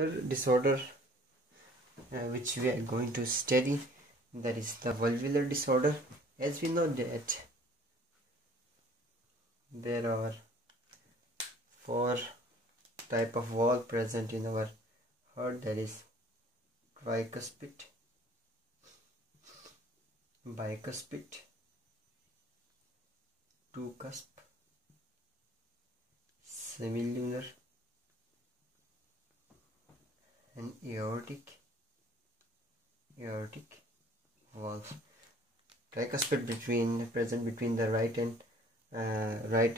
Another disorder which we are going to study, that is the valvular disorder. As we know that there are 4 type of valve present in our heart, that is tricuspid, bicuspid, two-cusp, semilunar, and aortic valve. Tricuspid present between the right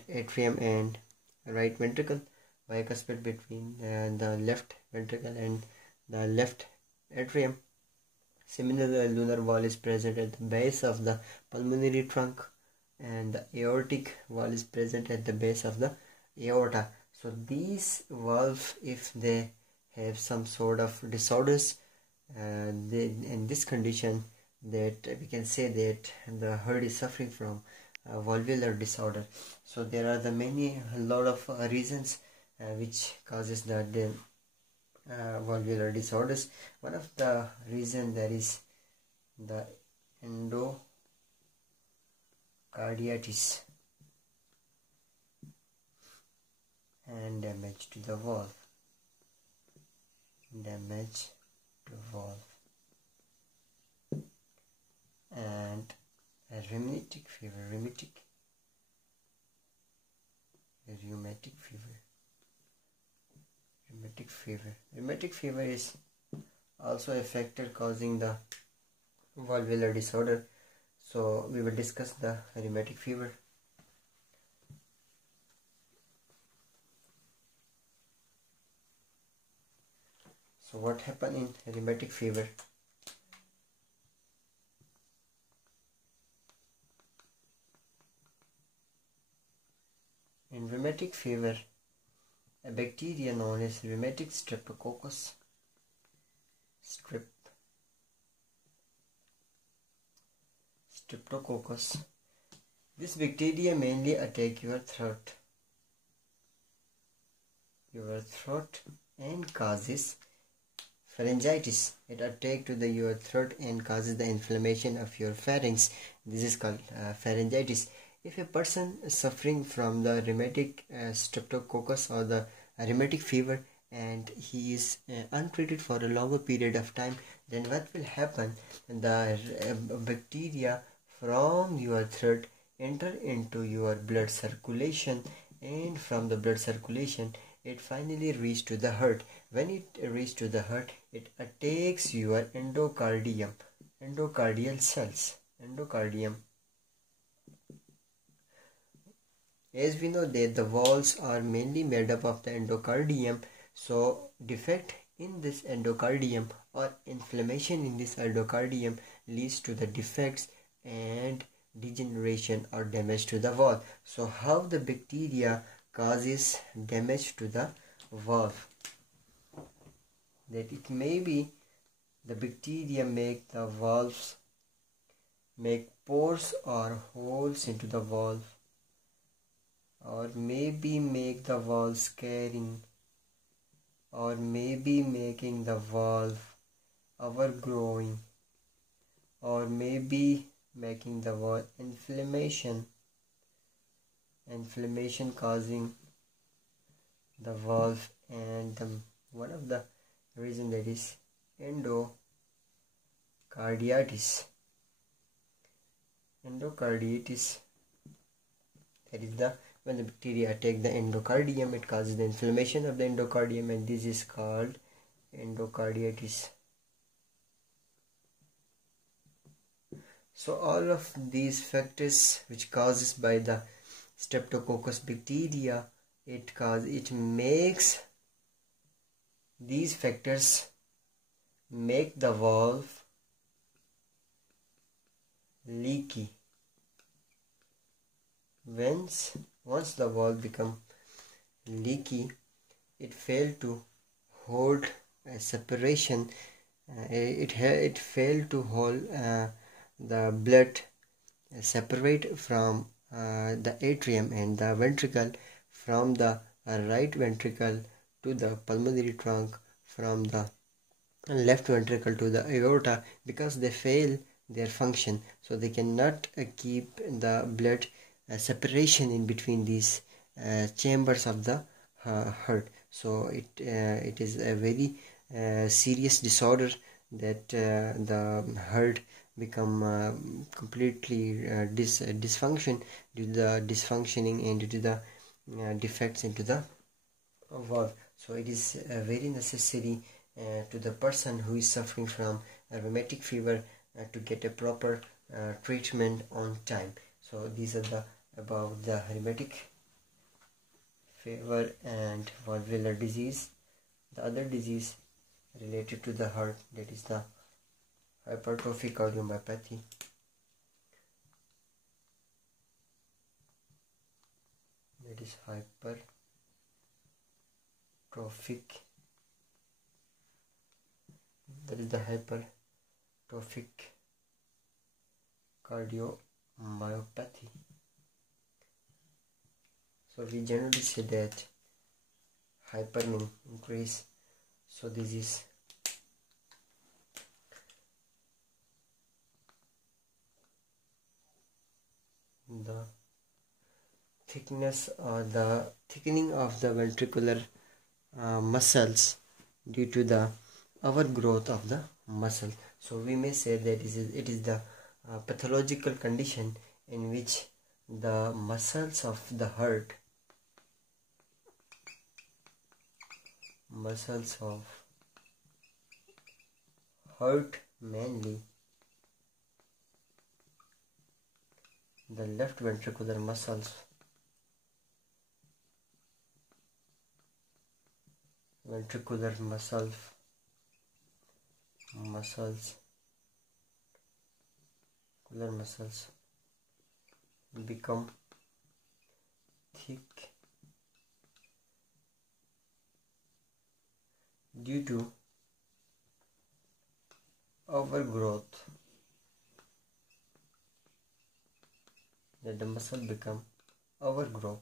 atrium and right ventricle. Bicuspid between the left ventricle and the left atrium. Semilunar valve is present at the base of the pulmonary trunk, and the aortic valve is present at the base of the aorta. So these valves, if they have some sort of disorders, in this condition, that we can say that the heart is suffering from valvular disorder. So there are a lot of reasons which causes the valvular disorders. One of the reason that is the endocarditis and damage to the valve. And a rheumatic fever is also a factor causing the valvular disorder. So we will discuss the rheumatic fever. So what happened in rheumatic fever? In rheumatic fever, a bacteria known as rheumatic streptococcus This bacteria mainly attack your throat and causes pharyngitis. It attacks to your throat and causes the inflammation of your pharynx. This is called pharyngitis. If a person is suffering from the rheumatic streptococcus or the rheumatic fever and he is untreated for a longer period of time, then what will happen? The bacteria from your throat enter into your blood circulation, and from the blood circulation it finally reaches to the heart. When it reaches to the heart, it attacks your endocardial cells. As we know that the walls are mainly made up of the endocardium, so defect in this endocardium or inflammation in this endocardium leads to the defects and degeneration or damage to the valve. So how the bacteria causes damage to the valve? That it may be the bacteria make the valves, make pores or holes into the valve, or maybe make the valve scarring, or maybe making the valve overgrowing, or maybe making the valve inflammation causing the valve, and one of the reason that is endocarditis. That is when the bacteria attack the endocardium, it causes the inflammation of the endocardium, and this is called endocarditis. So all of these factors which causes by the streptococcus bacteria, these factors make the valve leaky. Once the valve become leaky, it failed to hold a separation. It failed to hold the blood separate from the atrium and the ventricle, from the right ventricle to the pulmonary trunk, from the left ventricle to the aorta, because they fail their function, so they cannot keep the blood separation in between these chambers of the heart. So it is a very serious disorder that the heart become completely dysfunction due to the dysfunctioning and due to the defects into the valve. So it is very necessary to the person who is suffering from a rheumatic fever to get a proper treatment on time. So these are the about the rheumatic fever and valvular disease. The other disease related to the heart, that is the hypertrophic cardiomyopathy. That is the hypertrophic cardiomyopathy. So we generally say that hyper means increase. So this is the thickness or the thickening of the ventricular muscles due to the overgrowth of the muscle. So we may say that it is the pathological condition in which the muscles of the heart mainly the left ventricular muscles become thick due to overgrowth, that the muscle become overgrown.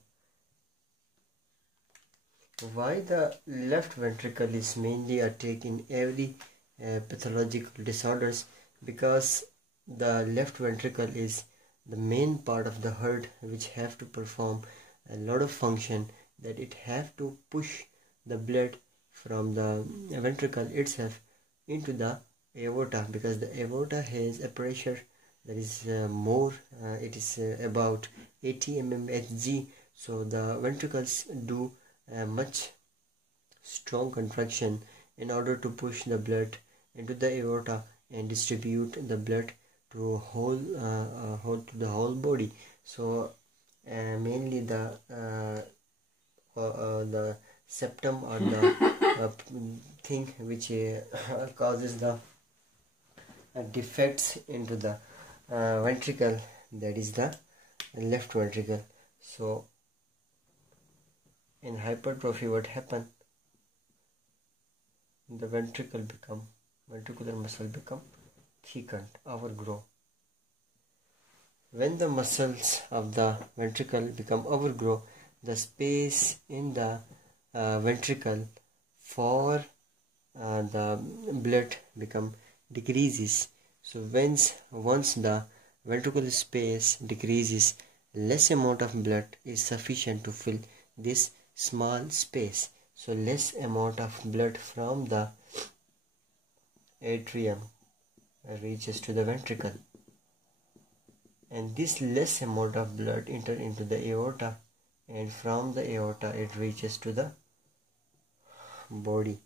Why the left ventricle is mainly attacked in every pathological disorders? Because the left ventricle is the main part of the heart which have to perform a lot of function, that it have to push the blood from the ventricle itself into the aorta, because the aorta has a pressure that is more, it is about 80 mmHg. So the ventricles do much strong contraction in order to push the blood into the aorta and distribute the blood to the whole body. So mainly the septum or the thing which causes the defects into the ventricle, that is the left ventricle. So in hypertrophy, what happen? The ventricular muscle become thickened, overgrow. When the muscles of the ventricle become overgrow, the space in the ventricle for the blood become decreases. So once the ventricular space decreases, less amount of blood is sufficient to fill this small space. So less amount of blood from the atrium reaches to the ventricle, and this less amount of blood enter into the aorta, and from the aorta it reaches to the body.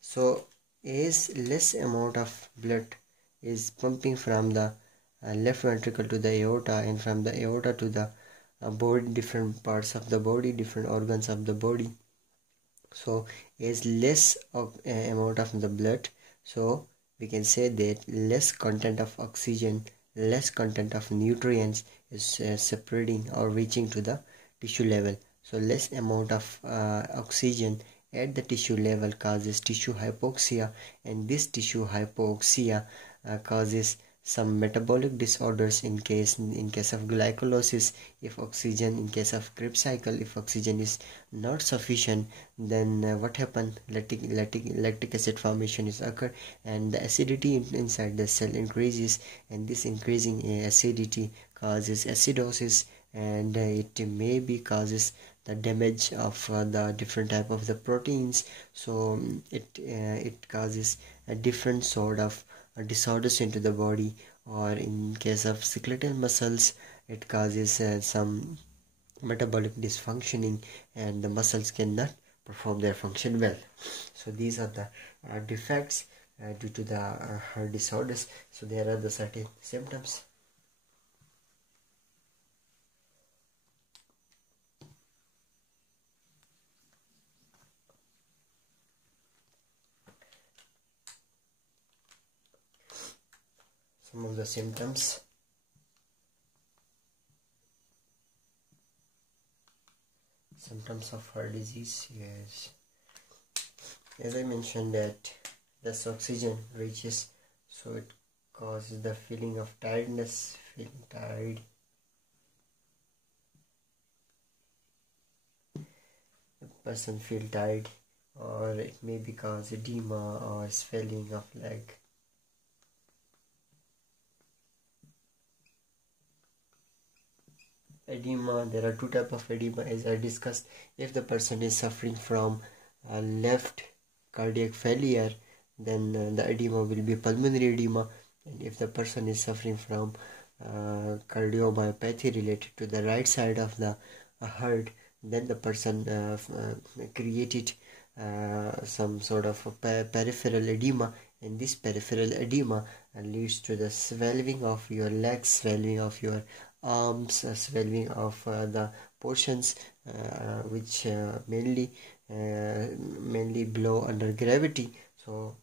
So as less amount of blood is pumping from the left ventricle to the aorta, and from the aorta to the body, different parts of the body, different organs of the body. So as less of amount of the blood, so we can say that less content of oxygen, less content of nutrients is spreading or reaching to the tissue level. So less amount of oxygen at the tissue level causes tissue hypoxia, and this tissue hypoxia causes some metabolic disorders in case of glycolysis. If oxygen, in case of Krebs cycle, if oxygen is not sufficient, then what happen? Lactic acid formation is occur, and the acidity inside the cell increases, and this increasing acidity causes acidosis, and it may be causes the damage of the different type of the proteins. So it causes a different sort of disorders into the body, or in case of skeletal muscles, it causes some metabolic dysfunctioning, and the muscles cannot perform their function well. So these are the defects due to the heart disorders. So there are the certain symptoms. Some of the symptoms. Symptoms of heart disease. Yes, as I mentioned that less oxygen reaches, so it causes the feeling of tiredness, feeling tired. The person feel tired, or it may be cause edema or swelling of leg. Edema, there are two types of edema as I discussed. If the person is suffering from left cardiac failure, then the edema will be pulmonary edema, and if the person is suffering from cardiomyopathy related to the right side of the heart, then the person created some sort of peripheral edema, and this peripheral edema leads to the swelling of your legs, swelling of your arms, swelling of the portions which mainly blow under gravity. So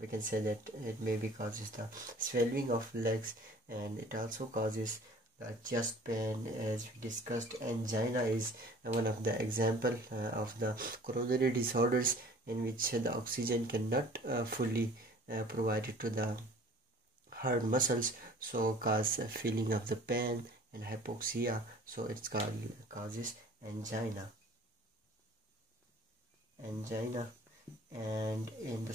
we can say that it maybe causes the swelling of legs, and it also causes the chest pain. As we discussed, angina is one of the example of the coronary disorders in which the oxygen cannot fully provided to the heart muscles, so cause a feeling of the pain and hypoxia. So it's causes angina. And in the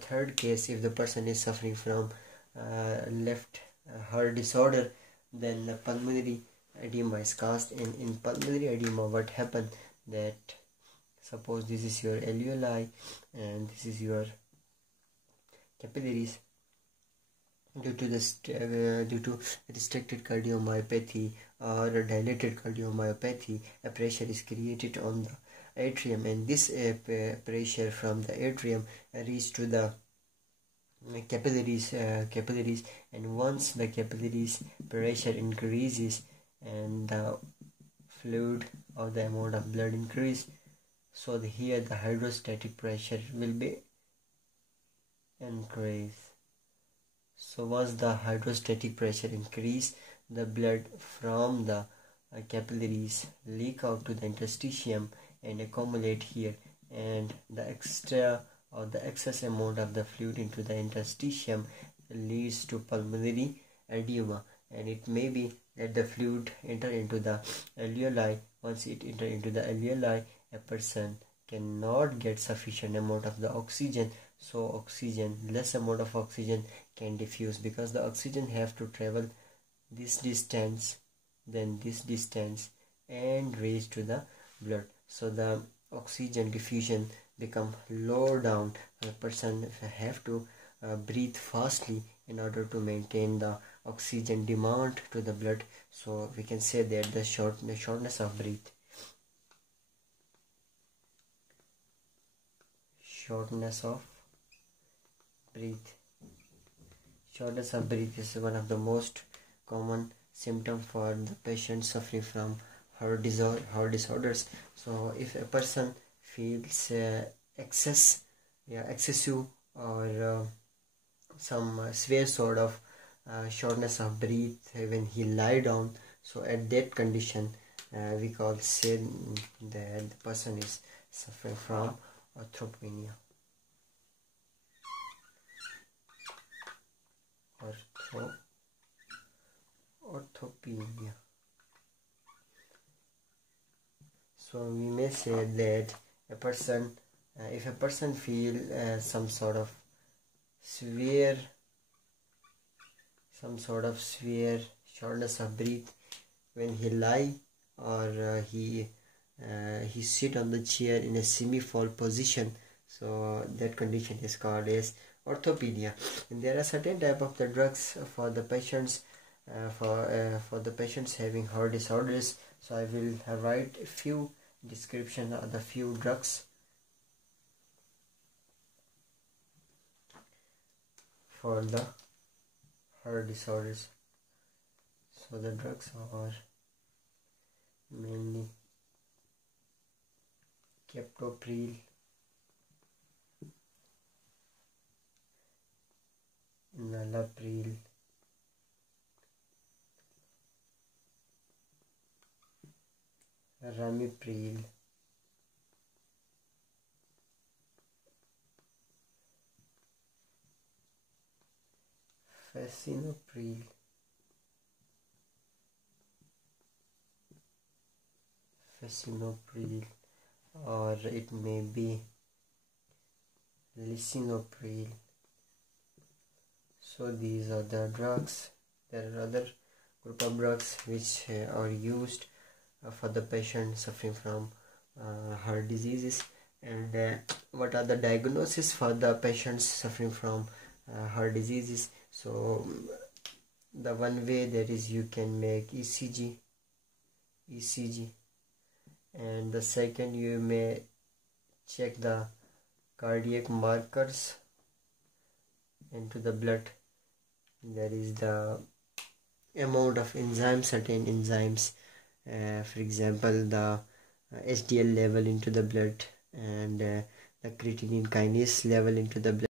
third case, if the person is suffering from left heart disorder, then the pulmonary edema is caused. In pulmonary edema, what happened, that suppose this is your alveoli and this is your capillaries. Due to restricted cardiomyopathy or dilated cardiomyopathy, a pressure is created on the atrium, and this pressure from the atrium reaches to the capillaries, and once the capillaries pressure increases and the fluid or the amount of blood increase, so here the hydrostatic pressure will be increased. So once the hydrostatic pressure increase, the blood from the capillaries leak out to the interstitium and accumulate here, and the extra or the excess amount of the fluid into the interstitium leads to pulmonary edema. And it may be that the fluid enter into the alveoli. Once it enter into the alveoli, a person cannot get sufficient amount of the oxygen, so less amount of oxygen can diffuse, because the oxygen have to travel this distance, then this distance, and reach to the blood. So the oxygen diffusion become low down. A person have to breathe fastly in order to maintain the oxygen demand to the blood. So we can say that the shortness of breath. Shortness of breath is one of the most common symptom for the patient suffering from heart disorders. So if a person feels excessive or some severe sort of shortness of breath when he lie down, so at that condition we say that the person is suffering from arrhythmia. may say that a person, if a person feel some sort of severe shortness of breath when he lie, or he sit on the chair in a semi-fall position, so that condition is called as orthopnea. And there are certain type of the drugs for the patients, for the patients having heart disorders. So I will write a few description of the few drugs for the heart disorders. So the drugs are mainly captopril, nalapril, ramipril, fascinopril, or it may be lisinopril. So these are the drugs. There are other group of drugs which are used for the patient suffering from heart diseases. And what are the diagnoses for the patients suffering from heart diseases? So the one way that is you can make ECG, and the second you may check the cardiac markers into the blood. There is the amount of enzymes, certain enzymes, for example the HDL level into the blood, and the creatinine kinase level into the blood.